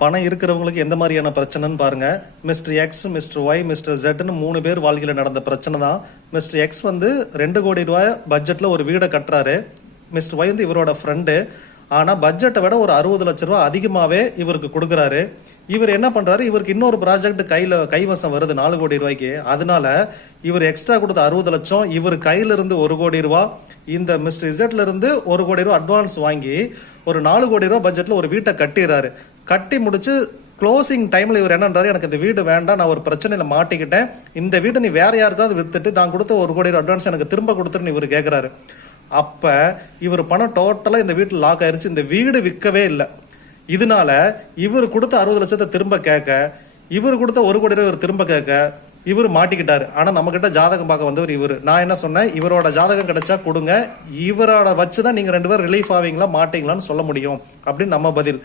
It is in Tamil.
பணம் இருக்கிறவங்களுக்கு எந்த மாதிரியான பிரச்சனைன்னு பாருங்கள் Mister X Mister Y Mister ஜெட்னு மூணு பேர் வாழ்க்கையில் நடந்த பிரச்சனை தான். மிஸ்டர் எக்ஸ் வந்து ரெண்டு கோடி ரூபாய் பட்ஜெட்டில் ஒரு வீடை கட்டுறாரு. மிஸ்டர் ஒய் வந்து இவரோட ஃப்ரெண்டு ஆனால் பட்ஜெட்டை விட ஒரு அறுபது லட்ச ரூபா அதிகமாகவே இவருக்கு கொடுக்குறாரு. இவர் என்ன பண்ணுறாரு இவருக்கு இன்னொரு ப்ராஜெக்ட் கையில் கைவசம் வருது நாலு கோடி ரூபாய்க்கு. அதனால இவர் எக்ஸ்ட்ரா கொடுத்த அறுபது லட்சம் இவர் கையிலிருந்து ஒரு கோடி ரூபா இந்த மிஸ்டர் இசட்லேருந்து ஒரு கோடி ரூபா அட்வான்ஸ் வாங்கி ஒரு நாலு கோடி ரூபா பட்ஜெட்டில் ஒரு வீட்டை கட்டிடுறாரு. கட்டி முடிச்சு க்ளோசிங் டைமில் இவர் என்னன்றாரு? எனக்கு இந்த வீடு வேண்டாம் நான் ஒரு பிரச்சனையில் மாட்டிக்கிட்டேன். இந்த வீட்டை நீ வேற யாருக்காவது வித்துட்டு நான் கொடுத்த ஒரு கோடி அட்வான்ஸ் எனக்கு திரும்ப கொடுத்துருன்னு இவர் கேட்குறாரு அப்போ இவர் பணம் டோட்டலாக இந்த வீட்டில் லாக் ஆயிடுச்சு இந்த வீடு விற்கவே இல்லை. இதனால இவர் கொடுத்த அறுபது லட்சத்தை திரும்ப கேட்க இவர் கொடுத்த ஒரு கோடி ரூபாய் இவர் திரும்ப கேட்க இவர் மாட்டிக்கிட்டார். ஆனால் நம்மக்கிட்ட ஜாதகம் பார்க்க வந்தவர் இவர். நான் என்ன சொன்னேன்? இவரோட ஜாதகம் கிடைச்சா கொடுங்க. இவரோட வச்சு தான் நீங்கள் ரெண்டு பேரும் ரிலீஃப் ஆவீங்களா மாட்டீங்களான்னு சொல்ல முடியும். அப்படின்னு நம்ம பதில்.